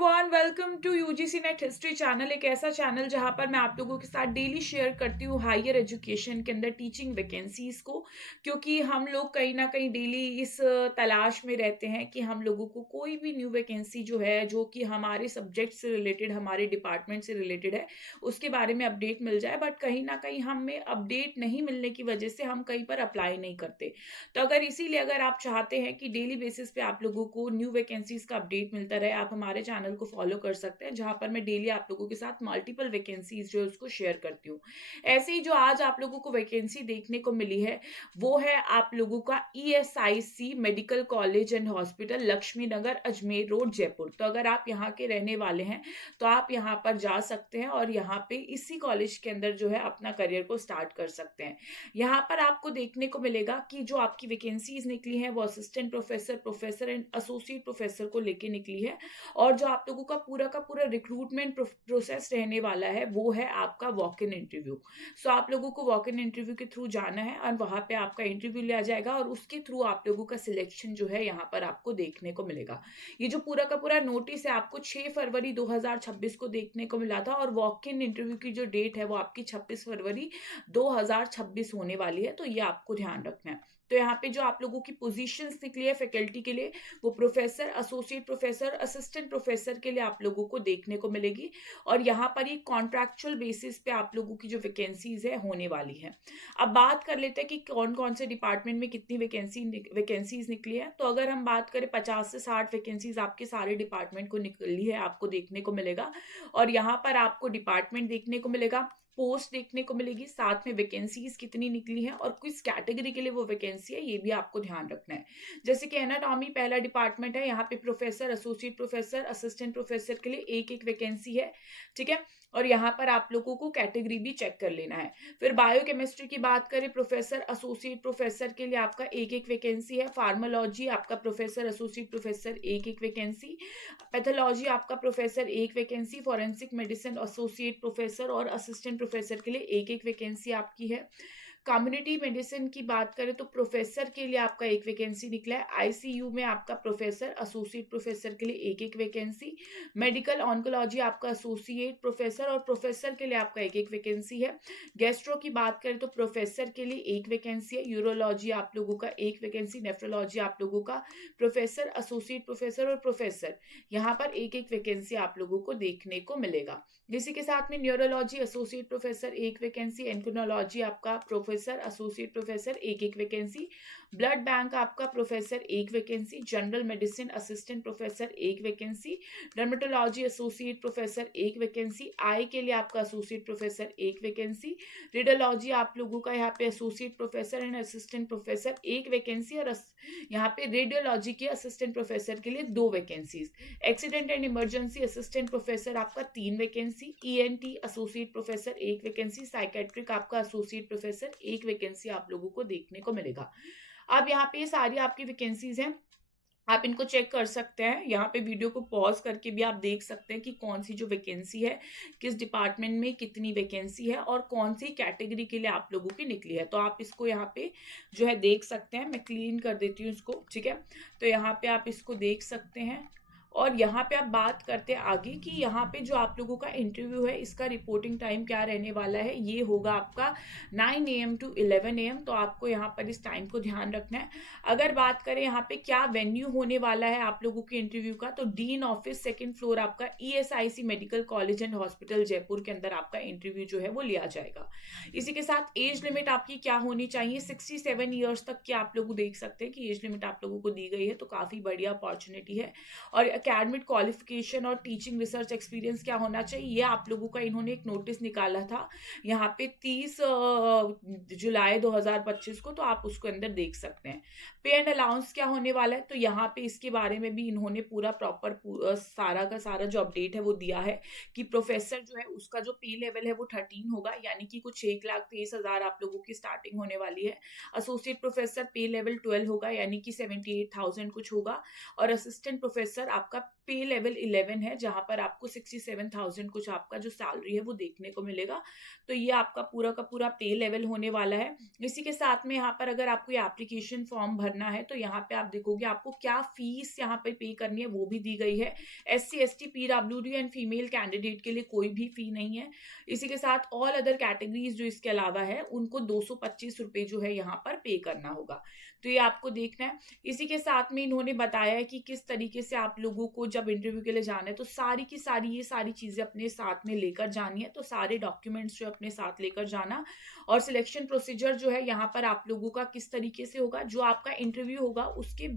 Everyone, welcome to UGC NET history channel. एक ऐसा channel जहां पर मैं आप लोगों के साथ डेली शेयर करती हूँ हायर एजुकेशन के अंदर टीचिंग वैकेंसीज को, क्योंकि हम लोग कहीं ना कहीं डेली इस तलाश में रहते हैं कि हम लोगों को कोई भी न्यू वैकेंसी जो है, जो कि हमारे सब्जेक्ट से रिलेटेड, हमारे डिपार्टमेंट से रिलेटेड है, उसके बारे में अपडेट मिल जाए। बट कहीं ना कहीं हमें अपडेट नहीं मिलने की वजह से हम कहीं पर अप्लाई नहीं करते। तो अगर आप चाहते हैं कि डेली बेसिस पे आप लोगों को न्यू वैकेंसीज का अपडेट मिलता रहे, आप हमारे चैनल को फॉलो कर सकते हैं, जहां पर मैं डेली आप लोगों के साथ मल्टीपल वैकेंसीज जो है उसको शेयर करती हूँ। ऐसे ही जो आज आप लोगों को वैकेंसी देखने को मिली है, वो है आप लोगों का ESIC medical college and hospital, Lakshmi Nagar, Ajmer road, Jaipur. तो अगर आप यहाँ के रहने वाले हैं तो आप यहाँ पर जा सकते हैं और यहाँ पे इसी कॉलेज के अंदर जो है अपना करियर को स्टार्ट कर सकते हैं। यहाँ पर आपको देखने को मिलेगा कि जो आपकी वैकेंसीज निकली हैं वो assistant professor, professor and associate professor को लेके निकली है। और जो आप लोगों का पूरा रिक्रूटमेंट प्रोसेस रहने वाला है वो है आपका वॉक इन इंटरव्यू। सो आप लोगों को वॉक इन इंटरव्यू के थ्रू जाना है और वहां पे आपका इंटरव्यू लिया जाएगा और उसके थ्रू आप लोगों का सिलेक्शन जो है यहाँ पर आपको देखने को मिलेगा। ये जो पूरा का पूरा नोटिस है आपको 6 फरवरी 2026 को देखने को मिला था और वॉक इन इंटरव्यू की जो डेट है वो आपकी 26 फरवरी 2026 होने वाली है। तो ये आपको ध्यान रखना है। तो यहाँ पे जो आप लोगों की पोजीशंस निकली है फैकल्टी के लिए, वो professor, associate professor, assistant professor के लिए आप लोगों को देखने को मिलेगी। और यहाँ पर ये कॉन्ट्रैक्चुअल बेसिस पे आप लोगों की जो वैकेंसीज है होने वाली है। अब बात कर लेते हैं कि कौन कौन से डिपार्टमेंट में कितनी वैकेंसीज निकली है। तो अगर हम बात करें 50 से 60 वैकेंसीज आपके सारे डिपार्टमेंट को निकली है, आपको देखने को मिलेगा। और यहाँ पर आपको डिपार्टमेंट देखने को मिलेगा, पोस्ट देखने को मिलेगी, साथ में वैकेंसीज कितनी निकली हैं और किस कैटेगरी के लिए वो वैकेंसी है, ये भी आपको ध्यान रखना है। जैसे कि एनाटॉमी पहला डिपार्टमेंट है, यहाँ पे professor, associate professor, assistant professor के लिए एक एक वैकेंसी है। ठीक है। और यहाँ पर आप लोगों को कैटेगरी भी चेक कर लेना है। फिर बायोकेमिस्ट्री की बात करें, प्रोफेसर, एसोसिएट प्रोफेसर के लिए आपका एक एक वैकेंसी है। फार्मालॉजी आपका प्रोफेसर, एसोसिएट प्रोफेसर एक एक वैकेंसी। पैथोलॉजी आपका प्रोफेसर एक vacancy. Forensic medicine associate professor और असिस्टेंट प्रोफेसर के लिए एक एक वैकेंसी आपकी है। कम्युनिटी मेडिसिन की बात करें तो प्रोफेसर के लिए आपका एक वैकेंसी निकला है। आईसीयू में आपका प्रोफेसर, एसोसिएट प्रोफेसर के लिए एक एक वैकेंसी। मेडिकल ऑन्कोलॉजी आपका एसोसिएट प्रोफेसर और प्रोफेसर के लिए आपका एक एक वैकेंसी है। गैस्ट्रो की बात करें तो प्रोफेसर के लिए एक वैकेंसी है। यूरोलॉजी आप लोगों का एक वैकेंसी। नेफ्रोलॉजी आप लोगों का प्रोफेसर, एसोसिएट प्रोफेसर और प्रोफेसर, यहाँ पर एक एक वैकेंसी आप लोगों को देखने को मिलेगा। इसी के साथ में न्यूरोलॉजी एसोसिएट प्रोफेसर एक वैकेंसी। एंक्रोनोलॉजी आपका प्रोफेसर, एसोसिएट प्रोफेसर एक एक वैकेंसी। ब्लड बैंक आपका प्रोफेसर एक vacancy. General medicine assistant professor एक वैकेंसी। डर्मेटोलॉजी एसोसिएट प्रोफेसर एक वैकेंसी। आई के लिए आपका एसोसिएट प्रोफेसर एक वैकेंसी। रेडियोलॉजी आप लोगों का यहाँ पे associate professor and assistant professor एक वैकेंसी और यहाँ पे रेडियोलॉजी के असिस्टेंट प्रोफेसर के लिए 2 vacancies. Accident and emergency assistant professor आपका 3 वैकेंसी। ईएनटी एसोसिएट प्रोफेसर एक वैकेंसी। साइकेट्रिक आपका एसोसिएट प्रोफेसर एक वैकेंसी आप लोगों को देखने को मिलेगा। अब यहाँ पे ये सारी आपकी वैकेंसीज हैं, आप इनको चेक कर सकते हैं। यहाँ पे वीडियो को पॉज करके भी आप देख सकते हैं कि कौन सी जो वैकेंसी है, किस डिपार्टमेंट में कितनी वैकेंसी है और कौन सी कैटेगरी के लिए आप लोगों की निकली है। तो आप इसको यहाँ पे जो है देख सकते हैं। मैं क्लीन कर देती हूँ इसको। ठीक है। तो यहाँ पे आप इसको देख सकते हैं। और यहाँ पे आप बात करते हैं आगे कि यहाँ पे जो आप लोगों का इंटरव्यू है, इसका रिपोर्टिंग टाइम क्या रहने वाला है। ये होगा आपका 9 AM to 11 AM। तो आपको यहाँ पर इस टाइम को ध्यान रखना है। अगर बात करें यहाँ पे क्या वेन्यू होने वाला है आप लोगों के इंटरव्यू का, तो डीन ऑफिस, सेकंड फ्लोर, आपका ESIC medical college and hospital, Jaipur के अंदर आपका इंटरव्यू जो है वो लिया जाएगा। इसी के साथ एज लिमिट आपकी क्या होनी चाहिए, 67 ईयर्स तक की आप लोग देख सकते हैं कि एज लिमिट आप लोगों को दी गई है। तो काफी बढ़िया अपॉर्चुनिटी है। और एकेडमिक क्वालिफिकेशन और टीचिंग रिसर्च एक्सपीरियंस क्या होना चाहिए, ये आप लोगों का इन्होंने एक नोटिस निकाला था यहाँ पे 30 जुलाई 2025 को। तो आप उसको अंदर देख सकते हैं। पे एंड अलाउंस क्या होने वाला है, तो यहाँ पे इसके बारे में भी इन्होंने पूरा प्रॉपर सारा का सारा जो अपडेट है वो दिया है कि प्रोफेसर जो है उसका जो पे लेवल है वो 13 होगा, यानी कि कुछ 1,23,000 आप लोगों की स्टार्टिंग होने वाली है। एसोसिएट प्रोफेसर पे लेवल 12 होगा, यानी कि 78,000 कुछ होगा। और असिस्टेंट प्रोफेसर आपका आपका पे लेवल 11 है, जहाँ पर आपको 67,000 कुछ आपका जो सैलरी है वो देखने को मिलेगा। तो ये आपका पूरा का पूरा पे लेवल होने वाला है। इसी के साथ में यहाँ पर अगर आपको ये एप्लीकेशन फॉर्म भरना है तो यहाँ पे आप देखोगे आपको क्या फीस यहाँ पे पे करनी है वो भी दी गई है। SC, ST, PWD and female candidate के लिए कोई भी फी नहीं है। इसी के साथ ऑल अदर कैटेगरीज जो इसके अलावा है उनको 225 रुपए जो है यहाँ पर पे करना होगा। तो ये आपको देखना है। इसी के साथ में इन्होंने बताया है कि किस तरीके से आप लोगों को जब इंटरव्यू के लिए जाना है तो सारी की सारी ये सारी चीजें अपने साथ में लेकर जानी है। तो सारे डॉक्यूमेंट्स जो अपने साथ लेकर जाना, और सिलेक्शन प्रोसीजर जो है यहाँ पर आप लोगों का किस तरीके से होगा, जो आपका इंटरव्यू होगा उसके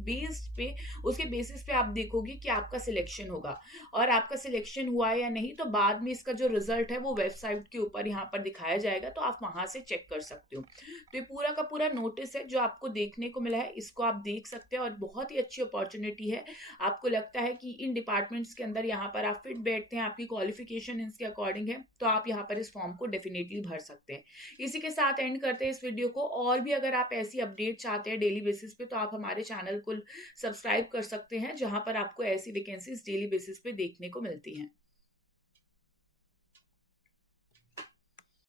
बेसिस पे आप देखोगे कि आपका सिलेक्शन होगा। और आपका सिलेक्शन हुआ है या नहीं तो बाद में इसका जो रिजल्ट है वो वेबसाइट के ऊपर यहाँ पर दिखाया जाएगा, तो आप वहां से चेक कर सकते हो। तो ये पूरा का पूरा नोटिस है जो आपको देखने को मिला है, इसको आप देख सकते हैं और बहुत ही अच्छी अपॉर्चुनिटी है। आपको लगता है कि इन डिपार्टमेंट्स के अंदर यहाँ पर आप फिट बैठते हैं, आपकी क्वालिफिकेशन इसके अकॉर्डिंग है, तो आप यहाँ पर इस फॉर्म को डेफिनेटली भर सकते हैं। इसी के साथ एंड करते हैं इस वीडियो को। और भी अगर आप ऐसी अपडेट चाहते हैं डेली बेसिस पे तो आप हमारे चैनल को सब्सक्राइब कर सकते हैं, जहां पर आपको ऐसी वैकेंसीज डेली बेसिस पे देखने को मिलती हैं।